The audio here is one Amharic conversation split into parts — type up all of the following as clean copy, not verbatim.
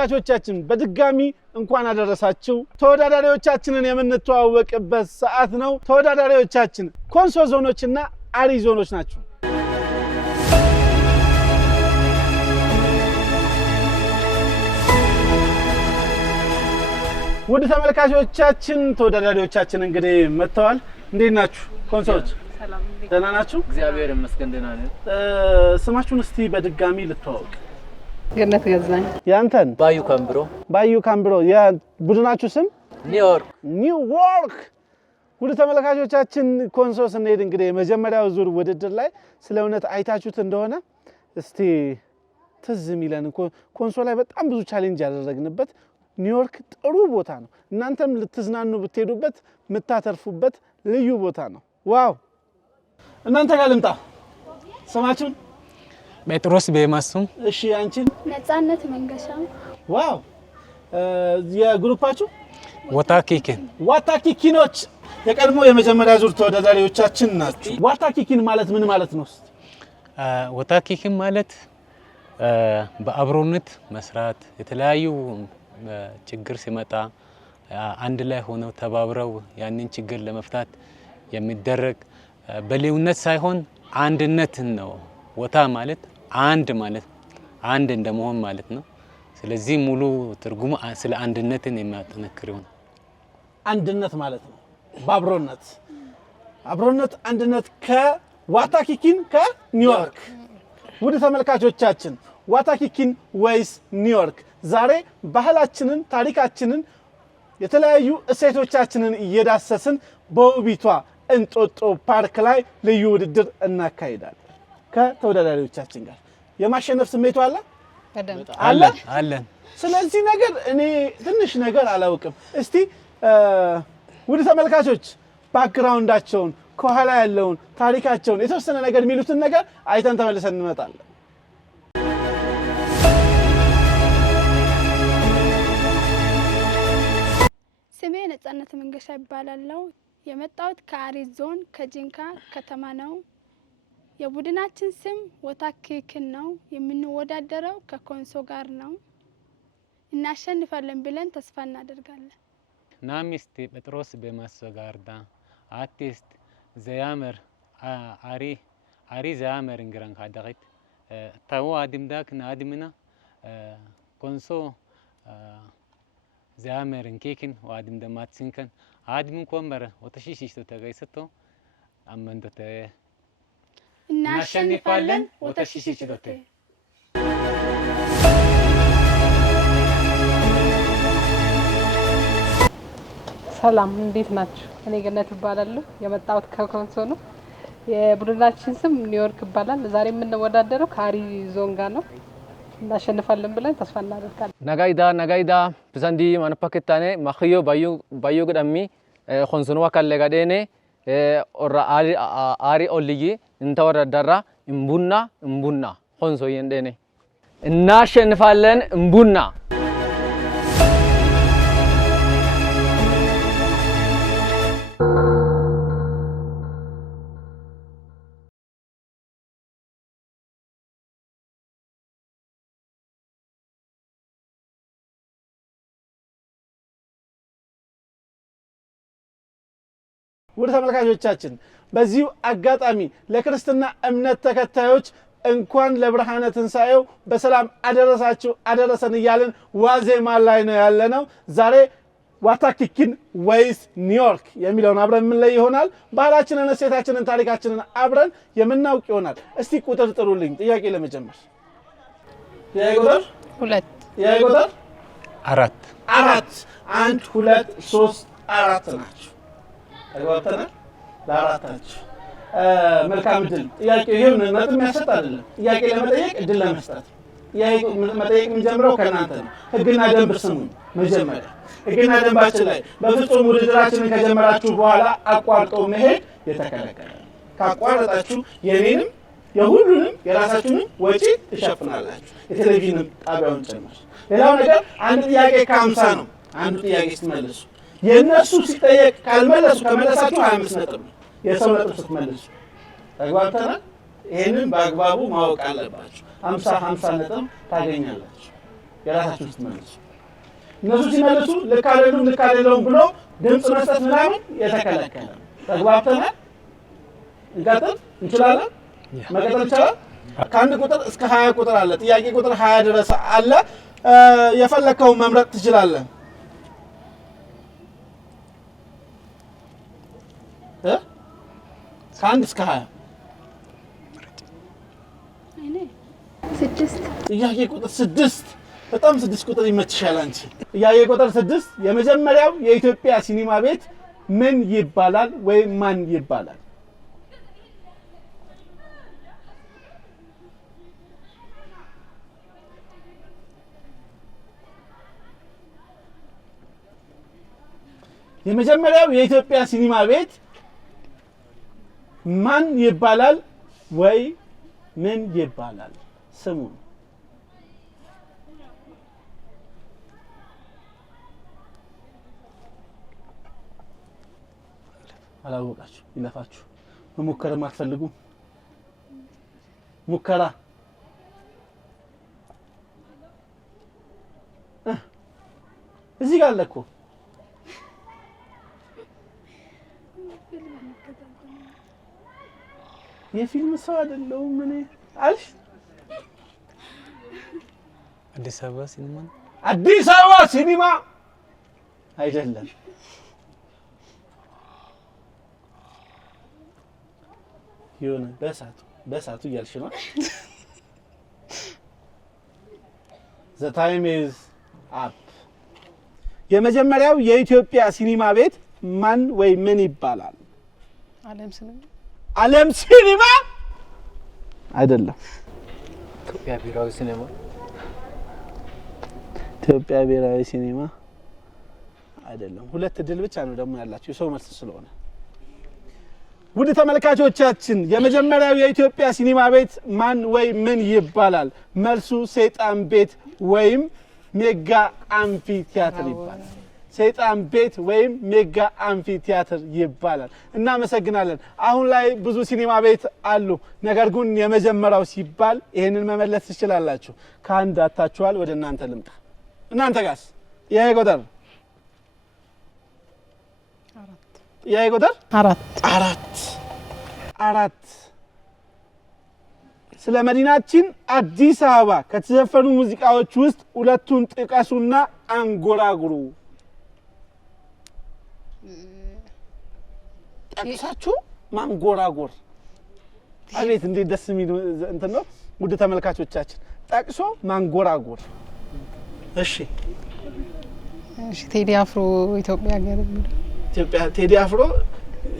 ተመልካቾቻችን በድጋሚ እንኳን አደረሳችሁ ተወዳዳሪዎቻችንን የምንተዋወቅበት ሰዓት ነው ተወዳዳሪዎቻችን ኮንሶ ዞኖችና አሪ ዞኖች ናቸው ወደ ተመልካቾቻችን ተወዳዳሪዎቻችን እንግዲህ መጥተዋል እንዴት ናችሁ ኮንሶዎች ሰላም ደህና ናችሁ እግዚአብሔር ይመስገን ደህና ነን ስማችሁን እስቲ በድጋሚ ልትዋወቅ ገነት ገዛኝ ያንተን ባዩ ካምብሮ የቡድናችሁ ስም ኒውዮርክ ወደ ተመልካቾቻችን ኮንሶ ስንሄድ እንግዲህ የመጀመሪያው ዙር ውድድር ላይ ስለ እውነት አይታችሁት እንደሆነ እስቲ ትዝ የሚለን ኮንሶ ላይ በጣም ብዙ ቻሌንጅ ያደረግንበት ኒውዮርክ ጥሩ ቦታ ነው እናንተም ልትዝናኑ ብትሄዱበት ምታተርፉበት ልዩ ቦታ ነው ዋው እናንተ ጋር ልምጣ ስማችሁን ጴጥሮስ በማሱ እሺ አንቺን ነጻነት መንገሻ ዋው የግሩፓችሁ ዋታኪኪኖች የቀድሞ የመጀመሪያ ዙር ተወዳዳሪዎቻችን ናችሁ ዋታኪኪን ማለት ምን ማለት ነው ዋታኪኪን ማለት በአብሮነት መስራት የተለያዩ ችግር ሲመጣ አንድ ላይ ሆነው ተባብረው ያንን ችግር ለመፍታት የሚደረግ በልዩነት ሳይሆን አንድነት ነው ወታ ማለት አንድ እንደመሆን ማለት ነው ስለዚህ ሙሉ ትርጉሙ ስለ አንድነትን የሚያጠነክር ነው አንድነት ማለት ነው አብሮነት አንድነት ከዋታኪኪን ከኒውዮርክ ወደ ተመልካቾቻችን ዋታኪኪን ወይስ ኒውዮርክ ዛሬ ባህላችንን ታሪካችንን የተለያዩ እሴቶቻችንን እየዳሰስን በውቢቷ እንጦጦ ፓርክ ላይ ልዩ ውድድር እናካሂዳለን ከተወዳዳሪዎቻችን ጋር የማሸነፍ ስሜቱ አለን ስለዚህ ነገር እኔ ትንሽ ነገር አላውቅም እስቲ ወደ ተመልካቾች ባክግራውንዳቸውን ከኋላ ያለውን ታሪካቸውን የተወሰነ ነገር የሚሉትን ነገር አይተን ተመልሰን እንመጣለን ስሜ ነጻነት መንገሻ ይባላል የመጣሁት ከአሪ ዞን ከጂንካ ከተማ ነው የቡድናችን ስም ዋታኪኪን ነው የምንወዳደረው ከኮንሶ ጋር ነው እናሸንፋለን ብለን ተስፋ እናደርጋለን ናሚስት ጴጥሮስ በማስጋርዳ አርቲስት ዘያመር አሪ ዘያመር እንግራን ካደቂት ታው አድምዳክ ናድምና ኮንሶ ዘያመር እንኬኪን ዋድም ደማትሲንከን አድምን ኮመረ ወተሽሽሽቶ ተጋይሰቶ አመንዶተ እናሸንፋለን ወተሽሽሽቶ ሰላም እንዴት ናችሁ እኔ ገነት እባላለሁ የመጣሁት ከኮንሶ ነው የቡድናችን ስም ኒውዮርክ ይባላል ዛሬ የምንወዳደረው ከአሪ ዞን ጋር ነው እናሸንፋለን ብለን ተስፋ እናደርጋለን ነጋይዳ ብዛንዲ ማንፓከታኔ ማኺዮ ባዩ ገዳሚ ኮንሶን ወካለ ጋዴኔ ኦራ አሪ ኦልይ እንተወዳደራ እምቡና ኮንሶ የንደኔ እናሸንፋለን እምቡና ወደ ተመልካቾቻችን በዚሁ አጋጣሚ ለክርስትና እምነት ተከታዮች እንኳን ለብርሃነ ትንሳኤው በሰላም አደረሰን እያልን ዋዜማ ላይ ነው ያለነው ዛሬ ዋታኪኪን ወይስ ኒውዮርክ የሚለውን አብረን የምንለይ ይሆናል ባህላችንን እሴታችንን ታሪካችንን አብረን የምናውቅ ይሆናል እስቲ ቁጥር ጥሩልኝ ጥያቄ ለመጀመር ጥያቄ ቁጥር 4 1 2 3 4 ናቸው ተጓተናል ለአራታችሁ መልካም ድል ጥያቄው ይሄን ነጥብ የሚያሰጥ አይደለም ጥያቄ ለመጠየቅ እድል ለመስጠት ጥያቄ መጠየቅ የምንጀምረው ከናንተ ነው ህግና ደንብ ስሙ መጀመሪያ ህግና ደንባችን ላይ በፍጹም ውድድራችንን ከጀመራችሁ በኋላ አቋርጦ መሄድ የተከለከለ ካቋረጣችሁ የኔንም የሁሉንም የራሳችሁን ወጪ ትሸፍናላችሁ የቴሌቪዥን ጣቢያውን ጨምር ሌላው ነገር አንድ ጥያቄ ከ50 ነው አንዱ ጥያቄ ስትመልሱ የነሱ ሲጠየቅ ከመለሳችሁ 25 ነጥብ ነው የሰው ነጥብ ስትመልሱ ተግባብተናል ይሄንን በአግባቡ ማወቅ አለባችሁ 50 ነጥብ ታገኛላችሁ የራሳችሁን ስትመልሱ እነሱ ሲመልሱ ልክ አይደለም ብሎ ድምፅ መስጠት ምናምን የተከለከለ ተግባብተናል እንቀጥል እንችላለን መቀጠል ይቻላል ከአንድ ቁጥር እስከ 20 ቁጥር አለ ጥያቄ ቁጥር 20 ድረስ አለ የፈለከው መምረጥ ትችላለህ ከአንድ እስከ 20 ጥያቄ ቁጥር 6 በጣም 6 ቁጥር ይመችሻል አንቺ ጥያቄ ቁጥር 6 የመጀመሪያው የኢትዮጵያ ሲኒማ ቤት ምን ይባላል ወይ ማን ይባላል የመጀመሪያው የኢትዮጵያ ሲኒማ ቤት ማን ይባላል ወይ ምን ይባላል ስሙ አላወቃችሁ ይለፋችሁ መሞከር ማትፈልጉ ሙከራ እዚህ ጋር አለ እኮ የፊልም ሰው አይደለም ምን አልሽ አዲስ አበባ ሲኒማ አይደለም ይሁን በሳቱ እያልሽ ነው The time is up የመጀመሪያው የኢትዮጵያ ሲኒማ ቤት ማን ወይ ምን ይባላል ዓለም ሲኒማ አይደለም ኢትዮጵያ ብሔራዊ ሲኒማ አይደለም ሁለት ድል ብቻ ነው ደግሞ ያላችሁ የሰው መልስ ስለሆነ ውድ ተመልካቾቻችን የመጀመሪያው የኢትዮጵያ ሲኒማ ቤት ማን ወይ ምን ይባላል መልሱ ሰይጣን ቤት ወይም ሜጋ አምፊ ቲያትር ይባላል ሰይጣን ቤት ወይም ሜጋ አምፊ ቲያትር ይባላል እናመሰግናለን አሁን ላይ ብዙ ሲኒማ ቤት አሉ ነገር ግን የመጀመሪያው ሲባል ይሄንን መመለስ ትችላላችሁ ካንድ አታችኋል ወደ እናንተ ልምጣ እናንተ ጋስ ይሄ ቁጥር አራት ስለ መዲናችን አዲስ አበባ ከተዘፈኑ ሙዚቃዎች ውስጥ ሁለቱን ጥቀሱና አንጎራጉሩ ጠቅሳችሁ ማንጎራጎር አቤት እንዴት ደስ የሚል እንትን ነው ውድ ተመልካቾቻችን ጠቅሶ ማንጎራጎር እሺ ቴዲ አፍሮ ኢትዮጵያ ሀገር የሚለው ቴዲ አፍሮ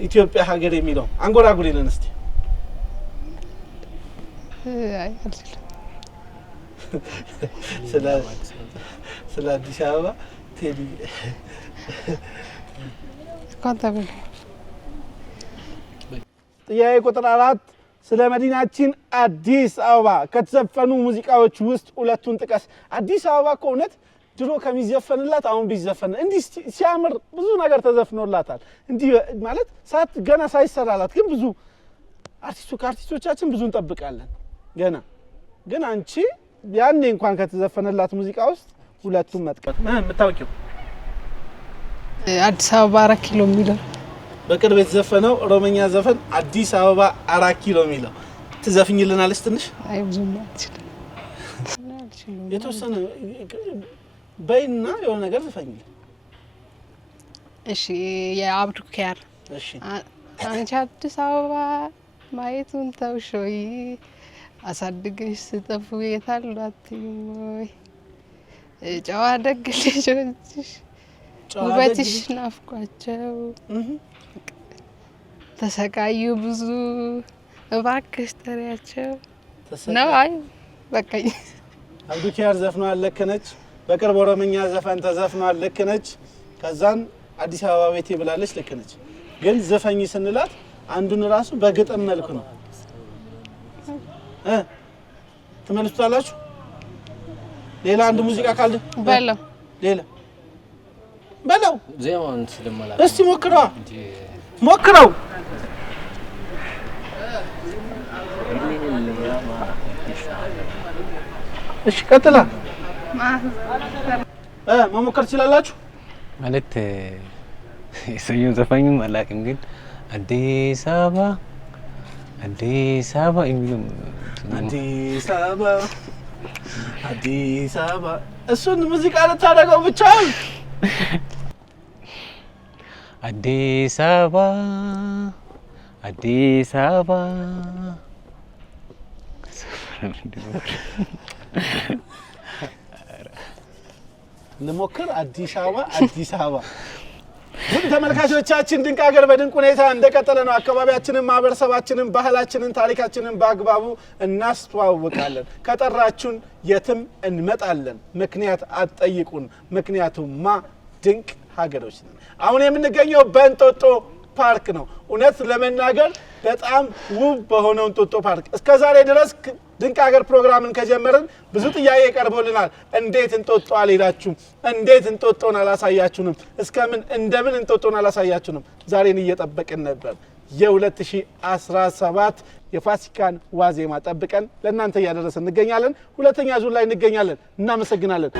ኢትዮጵያ ሀገር የሚለው አንጎራጉር ይለን እስቲ አይ አልችልም ስለ አዲስ አበባ ቴዲ ኮንታብል ጥያቄ ቁጥር 4 ስለ መዲናችን አዲስ አበባ ከተዘፈኑ ሙዚቃዎች ውስጥ ሁለቱን ጥቀስ አዲስ አበባ ከሆነት ድሮ ከሚዘፈንላት አሁን ቢዘፈን እንዲ ሲያምር ብዙ ነገር ተዘፍኖላታል እንዲ ማለት ሳት ገና ሳይሰራላት ግን ብዙ አርቲስቶቻችን ብዙ እንጠብቃለን ገና ግን አንቺ ያኔ እንኳን ከተዘፈነላት ሙዚቃ ውስጥ ሁለቱን መጥቀስ የምታውቂው አዲስ አበባ 4 ኪሎ የሚለው በቅርብ የተዘፈነው ኦሮሞኛ ዘፈን አዲስ አበባ 4 ኪሎ የሚለው ትዘፍኝልናለሽ ትንሽ አይ ብዙ ማለት የተወሰነ በይና የሆነ ነገር ዘፈኝ እሺ የአብዱ ኪያር እሺ አንቺ አዲስ አበባ ማየቱን ተውሾይ አሳድግሽ ስጠፉ የታሏትኝ ጨዋ ደግ ልጆችሽ ውበትሽ ናፍቋቸው ተሰቃዩ ብዙ እባክሽ ተሪያቸው ነው አይ በቃ አብዱ ኪያር ዘፍኗል ለከነች በቅርብ ኦሮሞኛ ዘፈን ተዘፍኗል ለከነች ከዛን አዲስ አበባ ቤቴ ብላለች ለከነች ግን ዘፈኝ ስንላት አንዱን ራሱ በግጥም መልኩ ነው ተመልሷላችሁ ሌላ አንድ ሙዚቃ ካለ ሌላ በለው ዜማውን ስለማላ እስቲ ሞክረው እሺ ቀጥላ መሞከር ትችላላችሁ ማለት የሰውየው ዘፋኙም አላውቅም ግን አዲስ አበባ የሚለው አዲስ አበባ እሱን ሙዚቃ ልታደርገው ብቻ አዲስ አበባ ልሞክር አዲስ አበባ ውድ ተመልካቾቻችን ድንቅ ሀገር በድንቅ ሁኔታ እንደቀጠለ ነው። አካባቢያችንን፣ ማህበረሰባችንን፣ ባህላችንን፣ ታሪካችንን በአግባቡ እናስተዋውቃለን። ከጠራችሁን የትም እንመጣለን። ምክንያት አትጠይቁን፣ ምክንያቱማ ድንቅ ሀገሮች ነን። አሁን የምንገኘው በእንጦጦ ፓርክ ነው። እውነት ለመናገር በጣም ውብ በሆነው እንጦጦ ፓርክ እስከዛሬ ድረስ ድንቅ ሀገር ፕሮግራምን ከጀመርን ብዙ ጥያቄ ቀርቦልናል። እንዴት እንጦጦ አልሄዳችሁም? እንዴት እንጦጦን አላሳያችሁንም? እስከምን እንደምን እንጦጦን አላሳያችሁንም? ዛሬን እየጠበቅን ነበር። የ2017 የፋሲካን ዋዜማ ጠብቀን ለእናንተ እያደረስን እንገኛለን። ሁለተኛ ዙር ላይ እንገኛለን። እናመሰግናለን።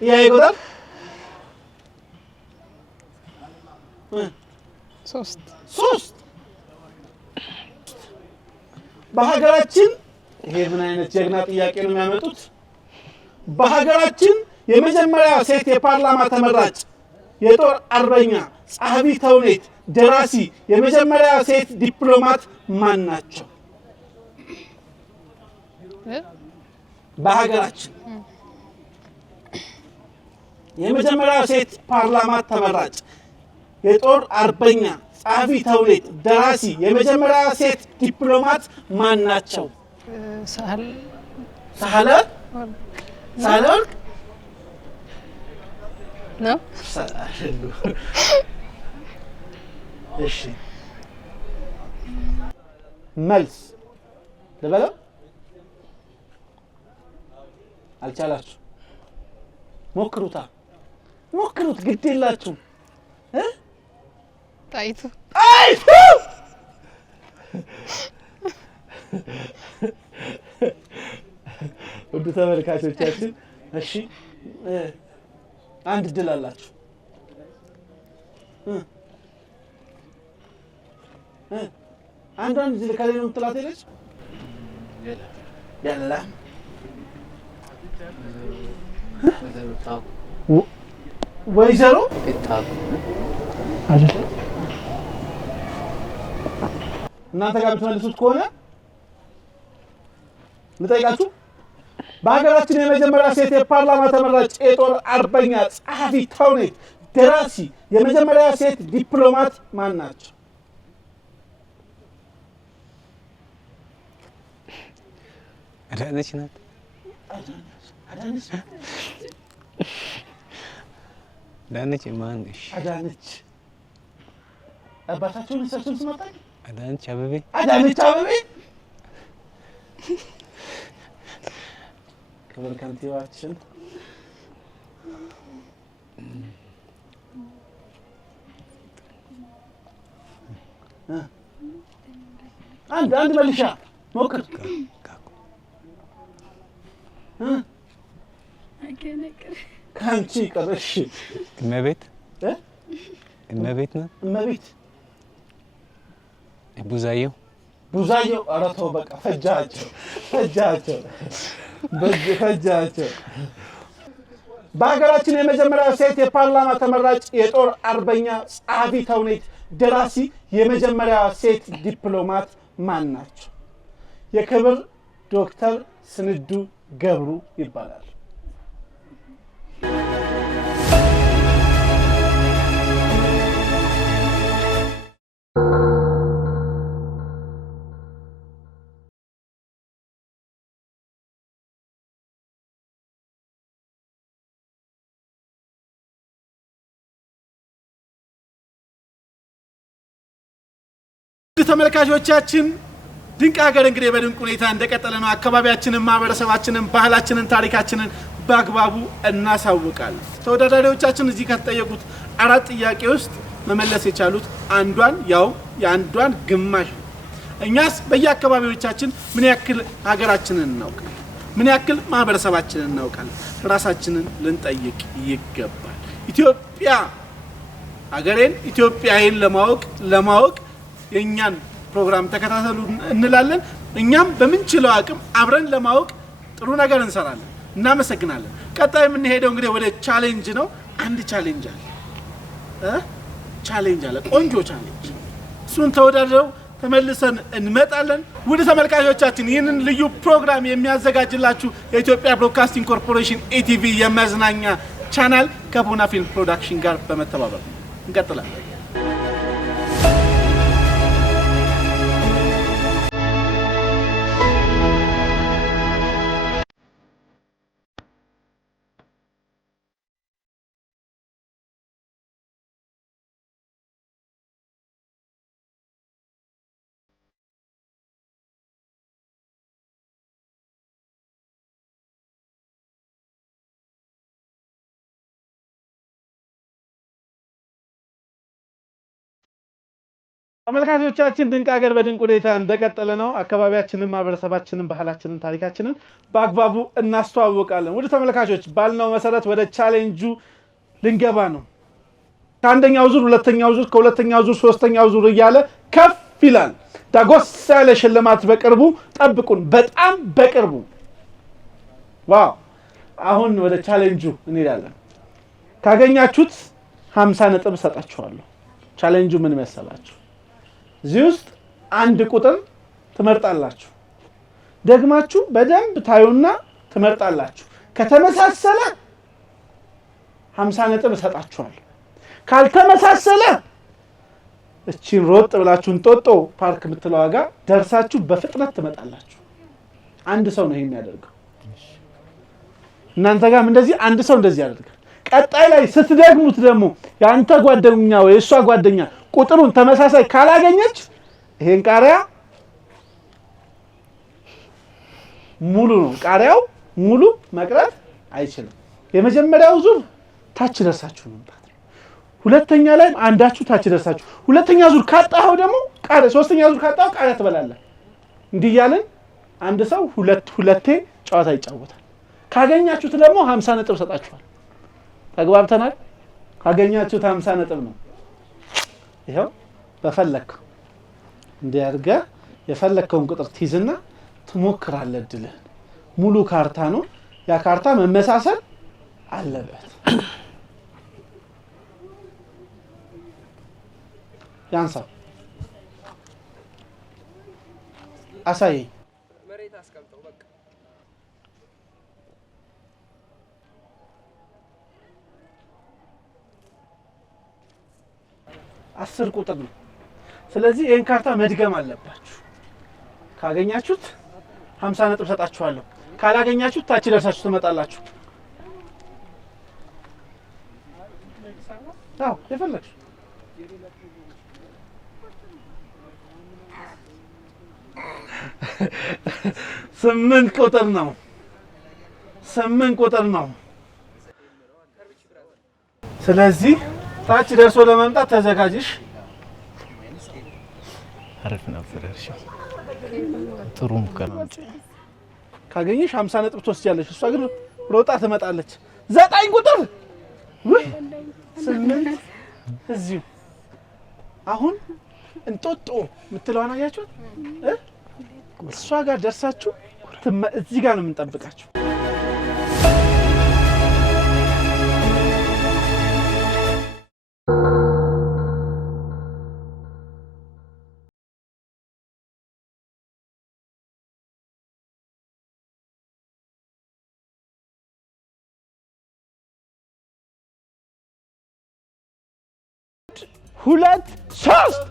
ጥያቄ ቁጥር ሶስት በሀገራችን ይሄ ምን አይነት ጀግና ጥያቄ ነው የሚያመጡት? በሀገራችን የመጀመሪያ ሴት የፓርላማ ተመራጭ የጦር አርበኛ ጸሐፊ ተውኔት ደራሲ የመጀመሪያ ሴት ዲፕሎማት ማን ናቸው? በሀገራችን የመጀመሪያ ሴት ፓርላማ ተመራጭ የጦር አርበኛ ጸሐፊ ተውኔት ደራሲ የመጀመሪያ ሴት ዲፕሎማት ማን ናቸው? ሳህለ ወርቅ ነው። እሺ መልስ ልበለው? አልቻላችሁ? ሞክሩት፣ ግድ የላችሁም። ጣይቱ ውድ ተመልካቾቻችን እሺ አንድ ድል አላችሁ። አንዳንድ ድል ከሌለ ነው የምትላት የለች ያላ ወይዘሮ አይደል? እናንተ ጋር ብትመልሱት ከሆነ ልጠይቃችሁ። በሀገራችን የመጀመሪያ ሴት የፓርላማ ተመራጭ የጦር አርበኛ ጸሐፊ ተውኔት ደራሲ የመጀመሪያ ሴት ዲፕሎማት ማን ናቸው? አዳነች ናት። አዳነች ማን? እሺ አዳነች አባታቸውን እሳቸውን ስማጣኝ አዳነች አበቤ ክብር ከንቲባችን አንድ መልሻ ሞክር። ከአንቺ ቀረሽ እመቤት ነው። እመቤት ቡዛየው። ኧረ ተው በቃ ፈጃቸው። በሀገራችን የመጀመሪያ ሴት የፓርላማ ተመራጭ የጦር አርበኛ ጸሐፊ ተውኔት ደራሲ የመጀመሪያ ሴት ዲፕሎማት ማን ናቸው? የክብር ዶክተር ስንዱ ገብሩ ይባላል። ተመልካቾቻችን ድንቅ ሀገር እንግዲህ በድንቅ ሁኔታ እንደቀጠለ ነው። አካባቢያችንን፣ ማህበረሰባችንን፣ ባህላችንን፣ ታሪካችንን በአግባቡ እናሳውቃለን። ተወዳዳሪዎቻችን እዚህ ከተጠየቁት 4 ጥያቄ ውስጥ መመለስ የቻሉት የአንዷን ግማሽ። እኛስ በየአካባቢዎቻችን ምን ያክል ሀገራችንን እናውቃለን? ምን ያክል ማህበረሰባችንን እናውቃለን? ራሳችንን ልንጠይቅ ይገባል። ሀገሬን ኢትዮጵያዬን ለማወቅ የኛን ፕሮግራም ተከታተሉ እንላለን። እኛም በምንችለው አቅም አብረን ለማወቅ ጥሩ ነገር እንሰራለን። እናመሰግናለን። ቀጣይ የምንሄደው እንግዲህ ወደ ቻሌንጅ ነው። አንድ ቻሌንጅ አለ፣ ቆንጆ ቻሌንጅ። እሱን ተወዳድረው ተመልሰን እንመጣለን። ውድ ተመልካቾቻችን ይህንን ልዩ ፕሮግራም የሚያዘጋጅላችሁ የኢትዮጵያ ብሮድካስቲንግ ኮርፖሬሽን ኢቲቪ የመዝናኛ ቻናል ከቦና ፊልም ፕሮዳክሽን ጋር በመተባበር እንቀጥላለን። ተመልካቾቻችን ድንቅ ሀገር በድንቅ ሁኔታ እንደቀጠለ ነው። አካባቢያችንን፣ ማህበረሰባችንን፣ ባህላችንን፣ ታሪካችንን በአግባቡ እናስተዋውቃለን። ውድ ተመልካቾች ባልነው መሰረት ወደ ቻሌንጁ ልንገባ ነው። ከአንደኛው ዙር ሁለተኛው ዙር ከሁለተኛው ዙር ሶስተኛው ዙር እያለ ከፍ ይላል። ዳጎስ ያለ ሽልማት በቅርቡ ጠብቁን፣ በጣም በቅርቡ። ዋው! አሁን ወደ ቻሌንጁ እንሄዳለን። ካገኛችሁት 50 ነጥብ ሰጣችኋለሁ። ቻሌንጁ ምን መሰላችሁ? እዚህ ውስጥ አንድ ቁጥር ትመርጣላችሁ። ደግማችሁ በደንብ ታዩና ትመርጣላችሁ። ከተመሳሰለ 50 ነጥብ ሰጣችኋለሁ። ካልተመሳሰለ እቺን ሮጥ ብላችሁ እንጦጦ ፓርክ የምትለው ዋጋ ደርሳችሁ በፍጥነት ትመጣላችሁ። አንድ ሰው ነው የሚያደርገው። እናንተ ጋርም እንደዚህ አንድ ሰው እንደዚህ ያደርጋል። ቀጣይ ላይ ስትደግሙት ደግሞ ያንተ ጓደኛ ወይ እሷ ጓደኛ ቁጥሩን ተመሳሳይ ካላገኘች ይሄን ቃሪያ ሙሉ ነው፣ ቃሪያው ሙሉ መቅረት አይችልም። የመጀመሪያው ዙር ታች ደርሳችሁ መምጣት ነው። ሁለተኛ ላይ አንዳችሁ ታች ደርሳችሁ፣ ሁለተኛ ዙር ካጣኸው ደግሞ ቃሪያ፣ ሶስተኛ ዙር ካጣኸው ቃሪያ ትበላለህ። እንዲህ እያልን አንድ ሰው ሁለቴ ጨዋታ ይጫወታል። ካገኛችሁት ደግሞ 50 ነጥብ ሰጣችኋል። ተግባብተናል? ካገኛችሁት 50 ነጥብ ነው። ይሄው በፈለከው እንዲያርገህ የፈለከውን ቁጥር ትይዝና ትሞክራለህ እድልህን። ሙሉ ካርታ ነው። ያ ካርታ መመሳሰል አለበት። ያንሳው አሳየኝ። መሬት አስቀምጠው በቃ 10 ቁጥር ነው። ስለዚህ ይሄን ካርታ መድገም አለባችሁ። ካገኛችሁት 50 ነጥብ ሰጣችኋለሁ። ካላገኛችሁት ታች ደርሳችሁ ትመጣላችሁ። አዎ የፈለግሽ 8 ቁጥር ነው። 8 ቁጥር ነው። ስለዚህ ታች ደርሶ ለመምጣት ተዘጋጅሽ። አሪፍ ነበር። እሺ ጥሩ ሙከራ። ካገኘሽ 50 ነጥብ ትወስጃለሽ። እሷ ግን ሮጣ ትመጣለች። 9 ቁጥር ወይ 8 እዚሁ አሁን እንጦጦ የምትለዋን አያችሁት? እሷ ጋር ደርሳችሁ እዚህ ጋር ነው የምንጠብቃችሁ። ሁለት ሶስት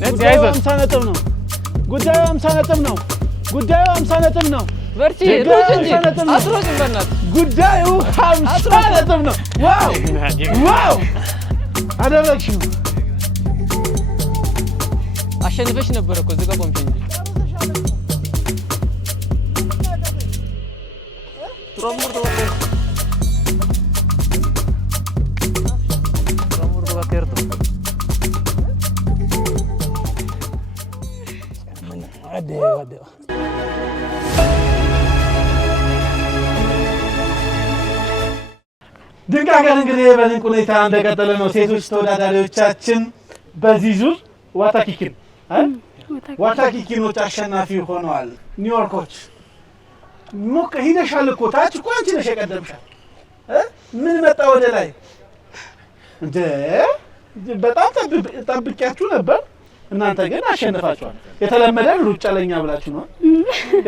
ጉዳዩ 50 ነጥብ ነው። ጉዳዩ 50 ነጥብ ነው። ጉዳዩ 50 ነጥብ ነው። በርቺ ሩጭ እንጂ አትሮጭም በእናትህ። ጉዳዩ 50 ነጥብ ነው። ዋው ዋው! አደረግሽው። አሸንፈሽ ነበር እኮ እዚህ ጋር ቆምሽ እንጂ ድንቅ ሀገር እንግዲህ በድንቅ ሁኔታ እንደቀጠለ ነው። ሴቶች ተወዳዳሪዎቻችን በዚህ ዙር ዋታኪኪኖች አሸናፊ ሆነዋል። ኒውዮርኮች ሞከ ሂደሻል እኮ ታች እኮ አንቺ ነሽ የቀደምሻል። ምን መጣ ወደ ላይ እንደ በጣም ጠብቂያችሁ ነበር። እናንተ ግን አሸንፋችኋል። የተለመደ ሩጫ ለኛ ብላችሁ ነው።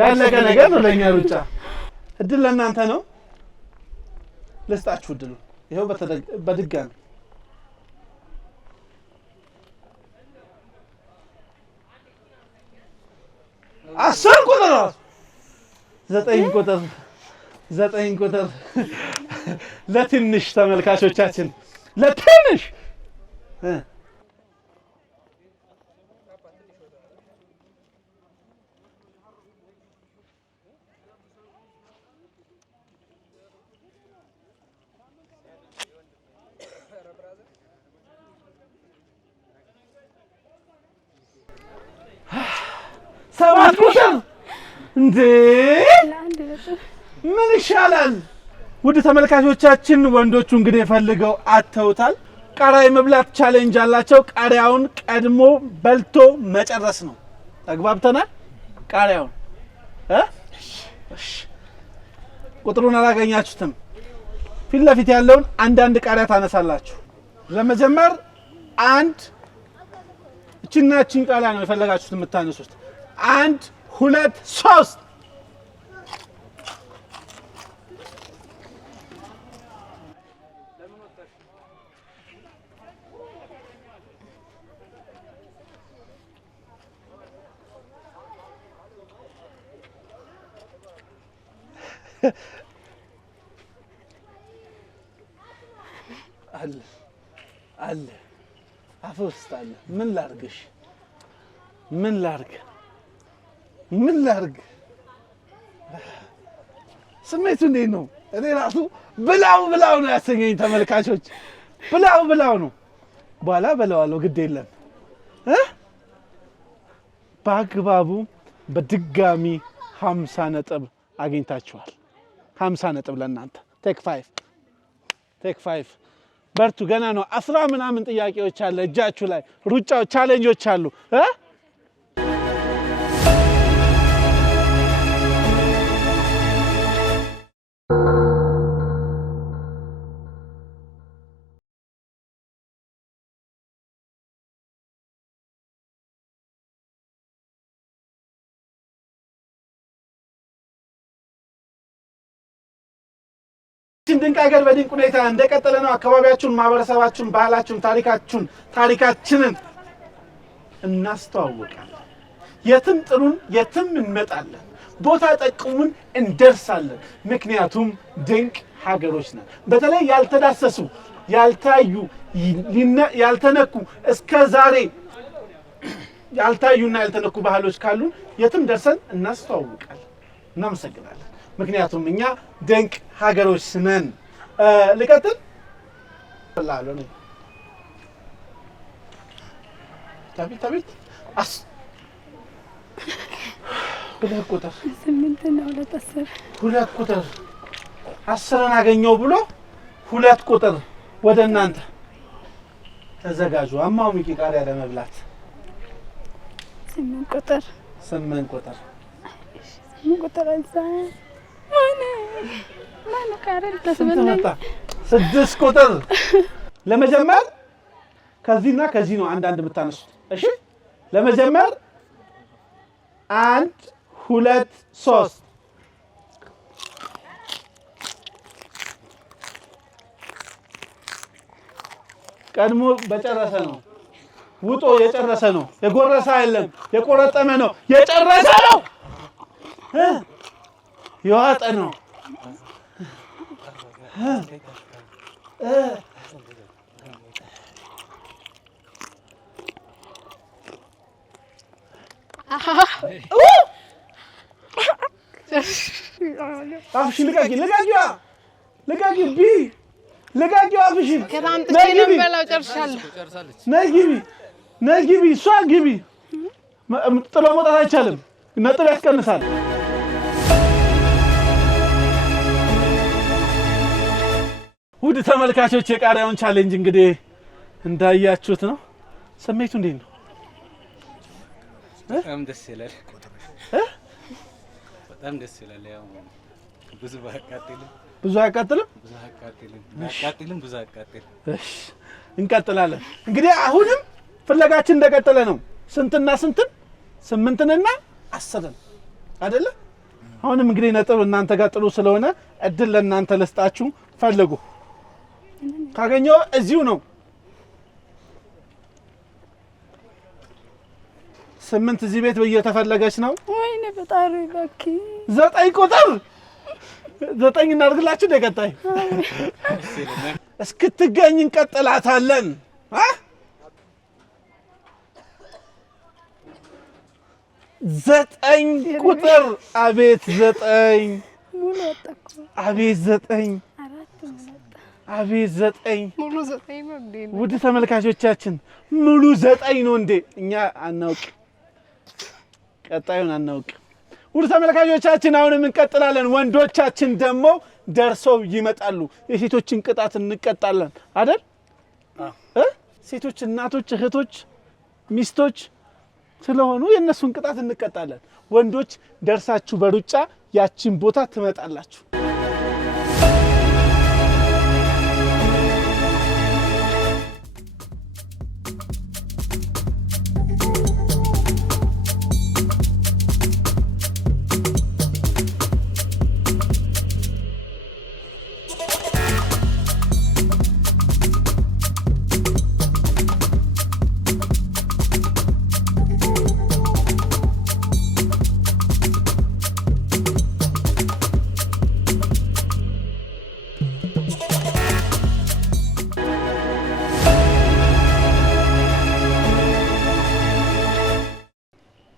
ያለቀ ነገር ነው ለኛ ሩጫ። እድል ለእናንተ ነው። ልስጣችሁ እድሉ። ይኸው በድጋሚ አስር ቁጥር ነው። 9 ቁጥር ለትንሽ ተመልካቾቻችን ለትንሽ እንዴ ምን ይሻላል? ውድ ተመልካቾቻችን ወንዶቹ እንግዲህ ፈልገው አተውታል። ቃሪያ የመብላት ቻሌንጅ አላቸው። ቃሪያውን ቀድሞ በልቶ መጨረስ ነው። ተግባብተናል? ቃሪያውን እሺ፣ ቁጥሩን አላገኛችሁትም። ፊት ለፊት ያለውን አንዳንድ ቃሪያ ታነሳላችሁ። ለመጀመር አንድ እቺን ቃሪያ ነው የፈለጋችሁት የምታነሱት። 1 2 3 አለ አፍ ውስጥ አለ። ምን ላርግሽ? ምን ላርግ? ስሜቱ እንዴት ነው? እኔ ራሱ ብላው ነው ያሰኘኝ። ተመልካቾች ብላው ነው። በኋላ በለዋለሁ፣ ግድ የለም። በአግባቡ በድጋሚ 50 ነጥብ አግኝታችኋል። 50 ነጥብ ለእናንተ። ቴክ 5 በርቱ። ገና ነው። 10 ምናምን ጥያቄዎች አለ እጃችሁ ላይ። ሩጫው ቻሌንጆች አሉ። ድንቅ ሀገር በድንቅ ሁኔታ እንደቀጠለ ነው። አካባቢያችሁን፣ ማህበረሰባችሁን፣ ባህላችሁን፣ ታሪካችንን እናስተዋውቃለን። የትም ጥሩን የትም እንመጣለን። ቦታ ጠቁሙን እንደርሳለን። ምክንያቱም ድንቅ ሀገሮች ነን። በተለይ ያልተዳሰሱ፣ ያልታዩ፣ ያልተነኩ እስከ ዛሬ ያልታዩና ያልተነኩ ባህሎች ካሉ የትም ደርሰን እናስተዋውቃለን። እናመሰግናለን። ምክንያቱም እኛ ድንቅ ሀገሮች ነን። ልቀጥል ብላሉ ነው ታቢት ሁለት ቁጥር 8 እና 2 10 ሁለት ቁጥር 10ን አገኘው ብሎ ሁለት ቁጥር ወደ እናንተ ተዘጋጁ። አማው ሚቂ ቃሪያ ለመብላት 8 ቁጥር 8 ቁጥር 8 ቁጥር ማን ካረል ተስመነ 6 ቁጥር ለመጀመር ከዚህና ከዚህ ነው አንዳንድ የምታነሱት። እሺ ለመጀመር 1 2 3 ቀድሞ በጨረሰ ነው። ውጦ የጨረሰ ነው። የጎረሰ አይደለም፣ የቆረጠመ ነው። የጨረሰ ነው። የዋጠ ነው። አፍሽን ልቀቂ አፍሽን። ነይ ግቢ። እሷ ግቢ። ጥሎ መውጣት አይቻልም። ነጥብ ያስቀንሳል። ውድ ተመልካቾች የቃሪያውን ቻሌንጅ እንግዲህ እንዳያችሁት ነው። ስሜቱ እንዴት ነው? በጣም ደስ ይላል። ያው ብዙ አያቃጥልም። እሺ እንቀጥላለን። እንግዲህ አሁንም ፍለጋችን እንደቀጠለ ነው። ስንትና ስንትን? 8ንና 10ን አይደለ? አሁንም እንግዲህ ነጥብ እናንተ ጋር ጥሩ ስለሆነ እድል ለእናንተ ልስጣችሁ። ፈልጉ። ካገኘው እዚሁ ነው። 8 እዚህ ቤት እየተፈለገች ነው። ወይኔ በጣሪ ባኪ 9 ቁጥር 9 እናድርግላችሁ። ደቀጣይ እስክትገኝ እንቀጥላታለን። 9 ቁጥር አቤት 9 ሙሉ ወጣኩ። አቤት 9 አቤት 9 ሙሉ 9 ነው እንዴ? ውድ ተመልካቾቻችን ሙሉ 9 ነው እንዴ? እኛ አናውቅ፣ ቀጣዩን አናውቅ። ውድ ተመልካቾቻችን አሁንም እንቀጥላለን። ወንዶቻችን ደግሞ ደርሰው ይመጣሉ። የሴቶችን ቅጣት እንቀጣለን አይደል? ሴቶች እናቶች፣ እህቶች፣ ሚስቶች ስለሆኑ የእነሱን ቅጣት እንቀጣለን። ወንዶች ደርሳችሁ በሩጫ ያቺን ቦታ ትመጣላችሁ።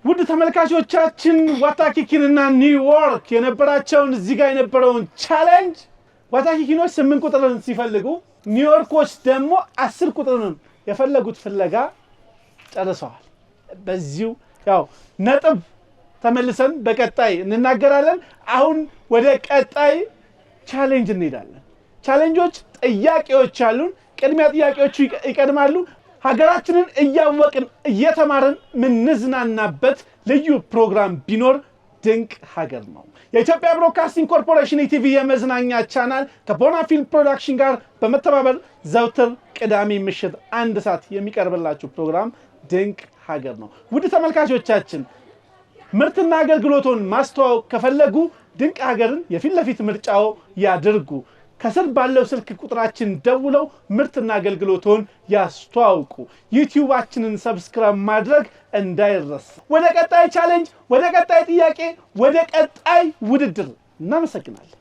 ውድ ተመልካቾቻችን ዋታኪኪንና ኒውዮርክ የነበራቸውን እዚህ ጋር የነበረውን ቻሌንጅ ዋታኪኪኖች 8 ቁጥርን ሲፈልጉ ኒውዮርኮች ደግሞ 10 ቁጥርን የፈለጉት ፍለጋ ጨርሰዋል። በዚሁ ያው ነጥብ ተመልሰን በቀጣይ እንናገራለን። አሁን ወደ ቀጣይ ቻሌንጅ እንሄዳለን። ቻሌንጆች ጥያቄዎች አሉን። ቅድሚያ ጥያቄዎቹ ይቀድማሉ። ሀገራችንን እያወቅን እየተማርን ምንዝናናበት ልዩ ፕሮግራም ቢኖር ድንቅ ሀገር ነው። የኢትዮጵያ ብሮድካስቲንግ ኮርፖሬሽን ኢቲቪ የመዝናኛ ቻናል ከቦና ፊልም ፕሮዳክሽን ጋር በመተባበር ዘውትር ቅዳሜ ምሽት 1 ሰዓት የሚቀርብላችሁ ፕሮግራም ድንቅ ሀገር ነው። ውድ ተመልካቾቻችን ምርትና አገልግሎቶን ማስተዋወቅ ከፈለጉ ድንቅ ሀገርን የፊት ለፊት ምርጫው ያድርጉ። ከስር ባለው ስልክ ቁጥራችን ደውለው ምርትና አገልግሎቶን ያስተዋውቁ። ዩቲዩባችንን ሰብስክራይብ ማድረግ እንዳይረሳ። ወደ ቀጣይ ቻሌንጅ፣ ወደ ቀጣይ ጥያቄ፣ ወደ ቀጣይ ውድድር እናመሰግናለን።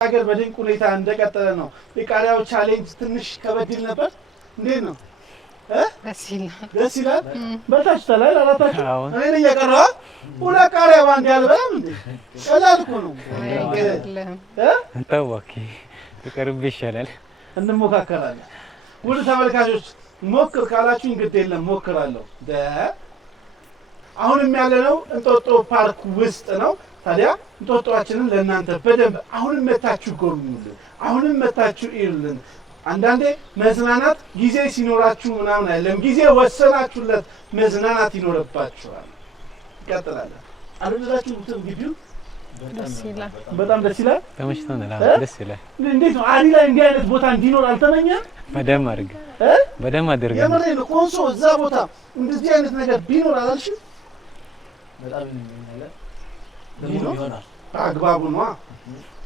ሀገር በድንቅ ሁኔታ እንደቀጠለ ነው። የቃሪያው ቻሌንጅ ትንሽ ከበድ ይል ነበር። እንዴት ነው? ደስ ይላል። በታች ተላይ አራታችሁ እኔ ነኝ የቀረው። ሁለት ቃሪያ ባንድ ያልበላም እንዴ? ቀላል እኮ ነው። ታዋቂ ይቀርብ ይሻላል። እንሞካከራለን። ውድ ተመልካቾች ሞክር ካላችሁኝ ግድ የለም ሞክራለሁ። አሁንም ያለነው እንጦጦ ፓርክ ውስጥ ነው። ታዲያ እንጦጦአችንን ለእናንተ በደንብ አሁንም መታችሁ ጎብኙልን፣ አሁንም መታችሁ እዩልን። አንዳንዴ መዝናናት ጊዜ ሲኖራችሁ ምናምን አይደለም፣ ጊዜ ወሰናችሁለት መዝናናት ይኖርባችኋል። እንቀጥላለን። አልወደዳችሁትም? ግቢው በጣም ደስ ይላል። ተመችቶናል። ደስ ይላል። እንዴት ነው አዲ ላይ እንዲህ አይነት ቦታ እንዲኖር አልተመኘም? በደም አድርግ የምሬን ነው። ኮንሶ እዛ ቦታ እንደዚህ አይነት ነገር ቢኖር አላልሽም? በጣም ይመኛል። ይሆናል። በአግባቡ ነው።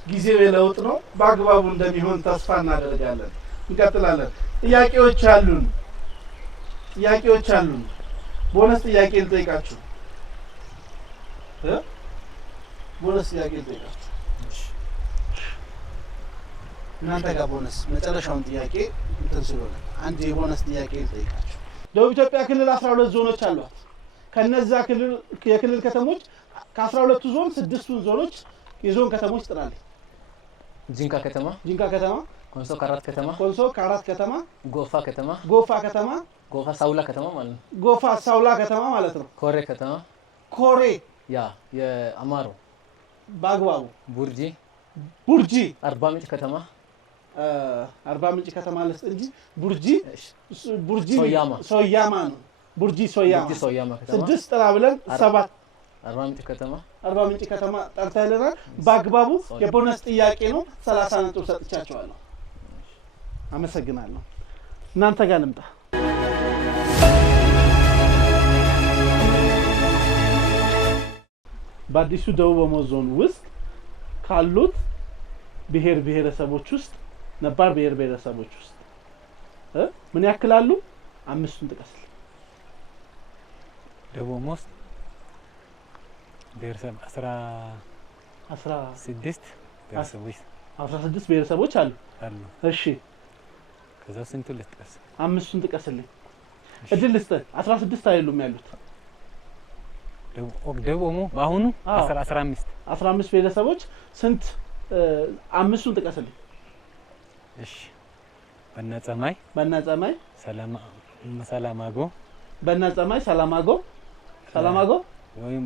ጊዜው የለውጥ ነው። በአግባቡ እንደሚሆን ተስፋ እናደርጋለን። እንቀጥላለን። ጥያቄዎች አሉን። ቦነስ ጥያቄ ልጠይቃችሁ። እናንተ ጋር ቦነስ መጨረሻውን ጥያቄ እንትን ስለሆነ አንድ የቦነስ ጥያቄ ልጠይቃችሁ። ደቡብ ኢትዮጵያ ክልል 12 ዞኖች አሏት። ከነዛ የክልል ከተሞች ከ12ቱ ዞን 6ቱን ዞኖች የዞን ከተሞች ጥራለች። ጂንካ ከተማ፣ ኮንሶ ከአራት ከተማ፣ ጎፋ ከተማ፣ ጎፋ ሳውላ ከተማ ማለት ነው። ኮሬ ያ የአማሮ በአግባቡ ቡርጂ አርባ ምንጭ ከተማ ልስጥ እንጂ ቡርጂ ሶያማ ነው። ቡርጂ ሶያማ 6 ጥራ ብለን 7 አርባ ምንጭ ከተማ ጠርተህልናል። በአግባቡ የቦነስ ጥያቄ ነው። 30 ነጥብ ሰጥቻቸዋለሁ። አመሰግናለሁ። እናንተ ጋር ልምጣ። በአዲሱ ደቡብ ኦሞ ዞን ውስጥ ካሉት ብሔር ብሔረሰቦች ውስጥ ነባር ብሔር ብሔረሰቦች ውስጥ ምን ያክላሉ? 5ቱን ጥቀስ። ደቡብ ኦሞ ውስጥ ብሔረሰብ 16 ብሔረሰቦች 16 ብሔረሰቦች አሉ። እሺ ከዛ ስንቱ ልጥቀስ? አምስቱን ጥቀስልኝ። እድል ልስጥህ። 16 አይደሉም ያሉት ደቡብ ኦሞ በአሁኑ 15 ብሔረሰቦች ስንት? አምስቱን ጥቀስልኝ። እሺ በነጸማይ ሰላማጎ ሰላማጎ ወይም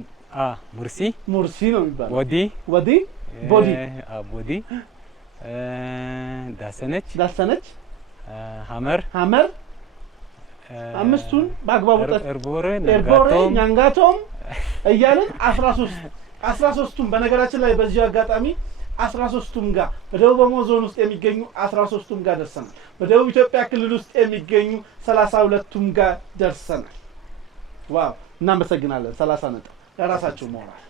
ሙርሲ ነው የሚባለው። ቦዲ ዳሰነች ሀመር አምስቱን በአግባቡ ኤርቦሬ ኛንጋቶም እያልን 13ቱም በነገራችን ላይ በዚሁ አጋጣሚ 13ቱም ጋር በደቡብ ኦሞ ዞን ውስጥ የሚገኙ 13ቱም ጋር ደርሰናል። በደቡብ ኢትዮጵያ ክልል ውስጥ የሚገኙ 32ቱም ጋር ደርሰናል። ዋው እናመሰግናለን። 30 ነጥብ ለራሳችሁ ሞራል።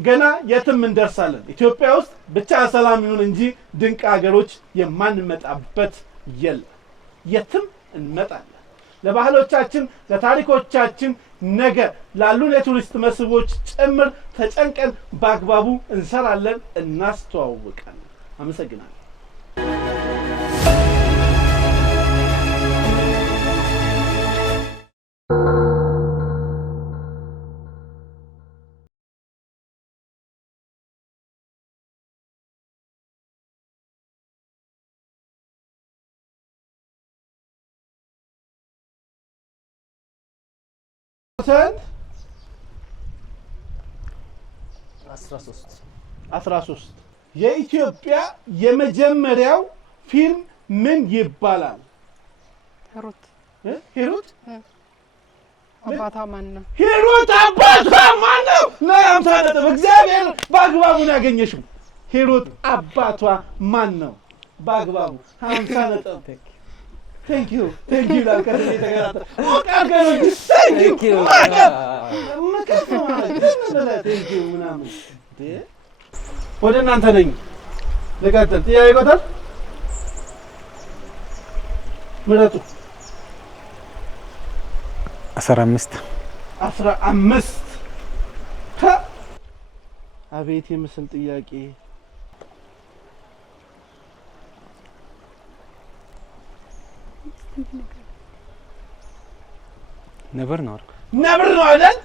ገና የትም እንደርሳለን። ኢትዮጵያ ውስጥ ብቻ ሰላም ይሁን እንጂ ድንቅ ሀገሮች የማንመጣበት የለም። የትም እንመጣለን። ለባህሎቻችን፣ ለታሪኮቻችን ነገ ላሉን የቱሪስት መስህቦች ጭምር ተጨንቀን በአግባቡ እንሰራለን፣ እናስተዋውቃለን። አመሰግናለሁ። አስራ ሶስት የኢትዮጵያ የመጀመሪያው ፊልም ምን ይባላል? ሂሩት አባቷ ማን ነው? ሂሩት አባቷ ማን ነው? ለአምሳ ነጥብ እግዚአብሔር በአግባቡ ነው ያገኘሽው። ሂሩት አባቷ ማን ነው? በአግባቡ 50 ነጥብ። ቴንክ ዩ ላልከት የተገራተ ቴንክ ዩ ምናምን ወደ እናንተ ነኝ። ልቀጥል። ጥያቄ ቁጥር ምረጡ። 15 አቤት የምስል ጥያቄ። ነብር ነው አይደል?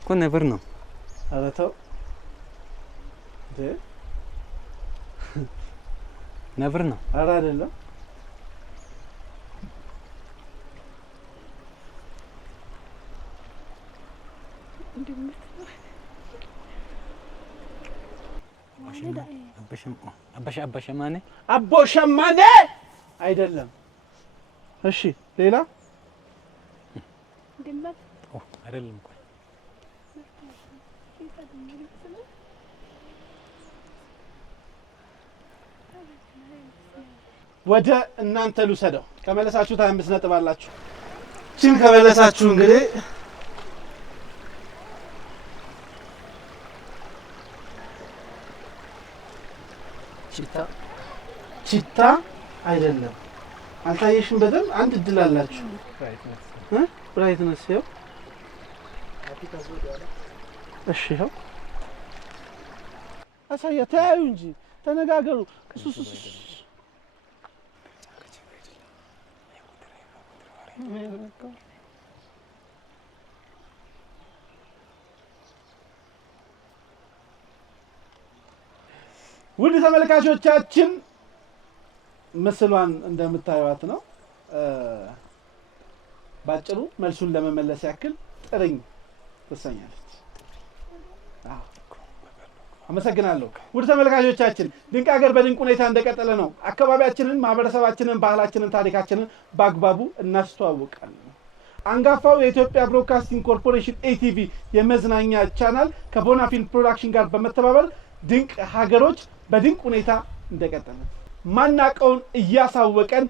እኮ ነብር ነው። ኧረ ተው ነብር ነው። ኧረ አይደለም። አቦ ሸማኔ አይደለም። እሺ ሌላ አይደለም። ወደ እናንተ ልውሰደው። ከመለሳችሁ 25 ነጥብ አላችሁ። ችን ከመለሳችሁ እንግዲህ ቺታ አይደለም። አልታየሽም? በደንብ አንድ እድል አላችሁ። ብራይትነስ ይኸው። እሺ ይኸው አሳያ። ተያዩ እንጂ ተነጋገሩ። ውድ ተመልካቾቻችን ምስሏን እንደምታዩት ነው። ባጭሩ መልሱን ለመመለስ ያክል ጥርኝ ትሰኛለች። አመሰግናለሁ። ውድ ተመልካቾቻችን ድንቅ ሀገር በድንቅ ሁኔታ እንደቀጠለ ነው። አካባቢያችንን፣ ማህበረሰባችንን፣ ባህላችንን፣ ታሪካችንን በአግባቡ እናስተዋውቃለን። አንጋፋው የኢትዮጵያ ብሮድካስቲንግ ኮርፖሬሽን ኢቲቪ የመዝናኛ ቻናል ከቦና ፊልም ፕሮዳክሽን ጋር በመተባበር ድንቅ ሀገሮች በድንቅ ሁኔታ እንደቀጠለ ማናቀውን እያሳወቀን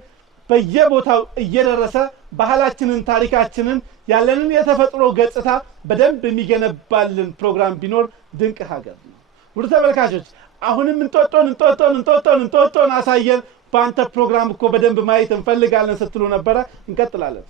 በየቦታው እየደረሰ ባህላችንን፣ ታሪካችንን፣ ያለንን የተፈጥሮ ገጽታ በደንብ የሚገነባልን ፕሮግራም ቢኖር ድንቅ ሀገር ነው። ውድ ተመልካቾች አሁንም እንጦጦን አሳየን፣ በአንተ ፕሮግራም እኮ በደንብ ማየት እንፈልጋለን ስትሉ ነበረ። እንቀጥላለን።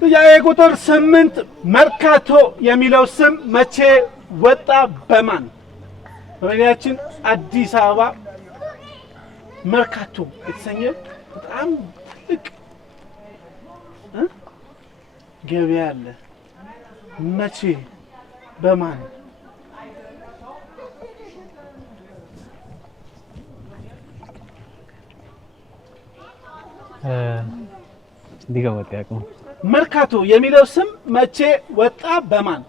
ጥያቄ ቁጥር 8 መርካቶ የሚለው ስም መቼ ወጣ በማን? በመዲናችን አዲስ አበባ መርካቶ የተሰኘ በጣም ትልቅ ገበያ አለ። መቼ በማን? እንዲገባ ያቀው መርካቶ የሚለው ስም መቼ ወጣ በማን?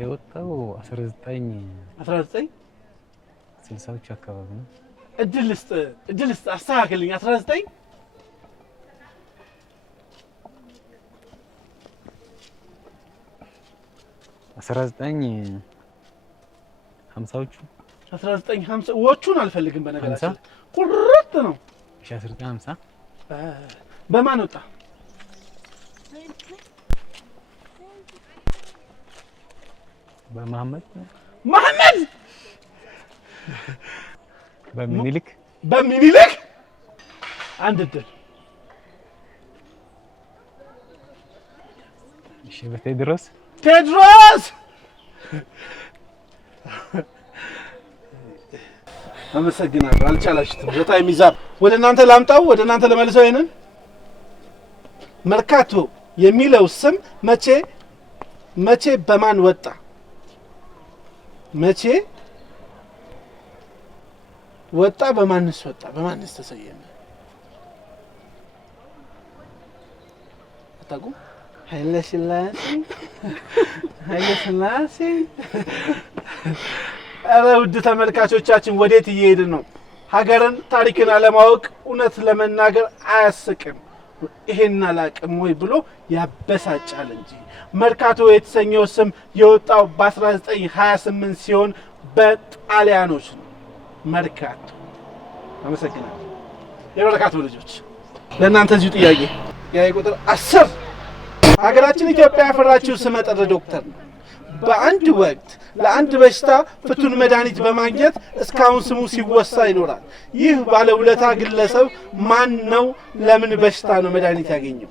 የወጣው 19 60ዎቹ አካባቢ ነው። እድል ስጥ አስተካክልኝ። 19 1950ዎቹ 1950ዎቹን አልፈልግም። በነገራችን ቁርጥ ነው። 1950 በማን ወጣ? በመሐመድ በሚኒልክ አንድ እድል። እሺ በቴዎድሮስ አመሰግናለሁ። አልቻላችሁትም። ዘጠኝ ሚዛን ወደ እናንተ ላምጣው፣ ወደ እናንተ ለመልሰው። ይሄንን መርካቶ የሚለው ስም መቼ በማን ወጣ? መቼ ወጣ? በማንስ ወጣ? በማንስ ተሰየመ? አታውቁም? ኃይለ ሥላሴ። ኧረ ውድ ተመልካቾቻችን ወዴት እየሄድን ነው? ሀገርን ታሪክን አለማወቅ እውነት ለመናገር አያስቅም። ይሄን አላቅም ወይ ብሎ ያበሳጫል እንጂ። መርካቶ የተሰኘው ስም የወጣው በ1928 ሲሆን በጣሊያኖች ነው። መርካቶ። አመሰግናለሁ። የመርካቶ ልጆች ለእናንተ እዚሁ ጥያቄ ቁጥር 10 ሀገራችን ኢትዮጵያ ያፈራችው ስመጥር ዶክተር ነው። በአንድ ወቅት ለአንድ በሽታ ፍቱን መድኃኒት በማግኘት እስካሁን ስሙ ሲወሳ ይኖራል። ይህ ባለውለታ ግለሰብ ማን ነው? ለምን በሽታ ነው መድኃኒት ያገኘው?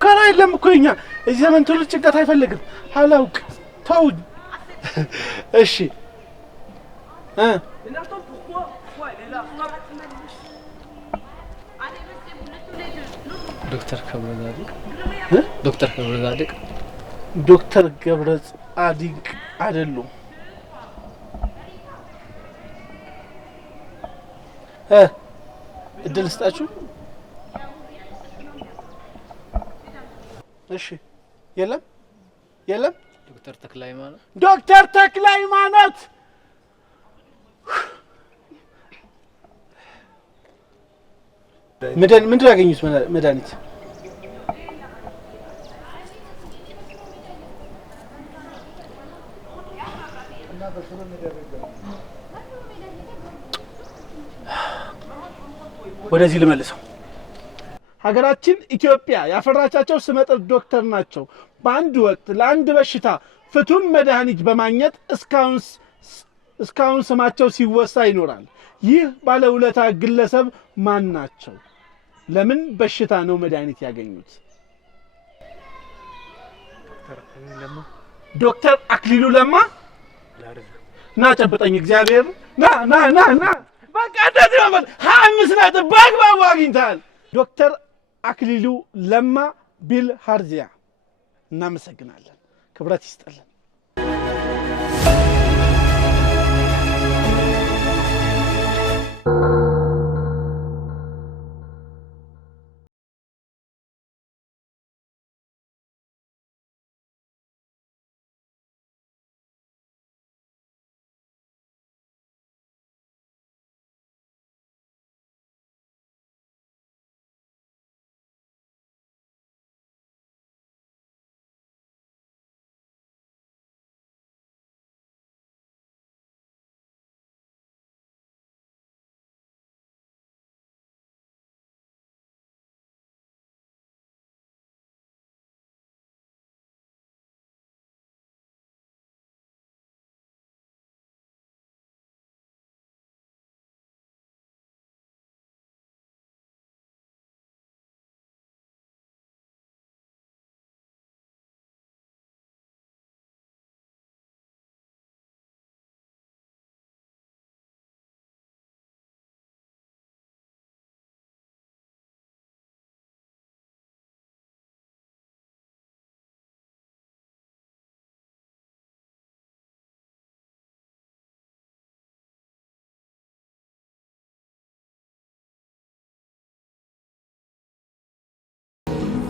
ከራ የለም እኮ እኛ እዚህ ዘመን ትውልድ ጭንቀት አይፈልግም። አላውቅ ተውኝ። እሺ ዶክተር ገብረ ጻድቅ አይደሉም። እድል ስጣችሁ። እሺ የለም ዶክተር ተክለ ሃይማኖት ምንድን ያገኙት መድኃኒት? ወደዚህ ልመልሰው። ሀገራችን ኢትዮጵያ ያፈራቻቸው ስመጥር ዶክተር ናቸው። በአንድ ወቅት ለአንድ በሽታ ፍቱን መድኃኒት በማግኘት እስካሁን ስማቸው ሲወሳ ይኖራል። ይህ ባለውለታ ግለሰብ ማን ናቸው? ለምን በሽታ ነው መድኃኒት ያገኙት? ዶክተር አክሊሉ ለማ። ና ጨብጠኝ፣ እግዚአብሔር ና። በቃ እንደዚህ ነው። 25 ነጥብ በአግባቡ አግኝተሃል። ዶክተር አክሊሉ ለማ ቢል ሃርዚያ። እናመሰግናለን። ክብረት ይስጥልን።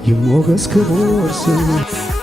ይሞገስ ክቡር ስምህ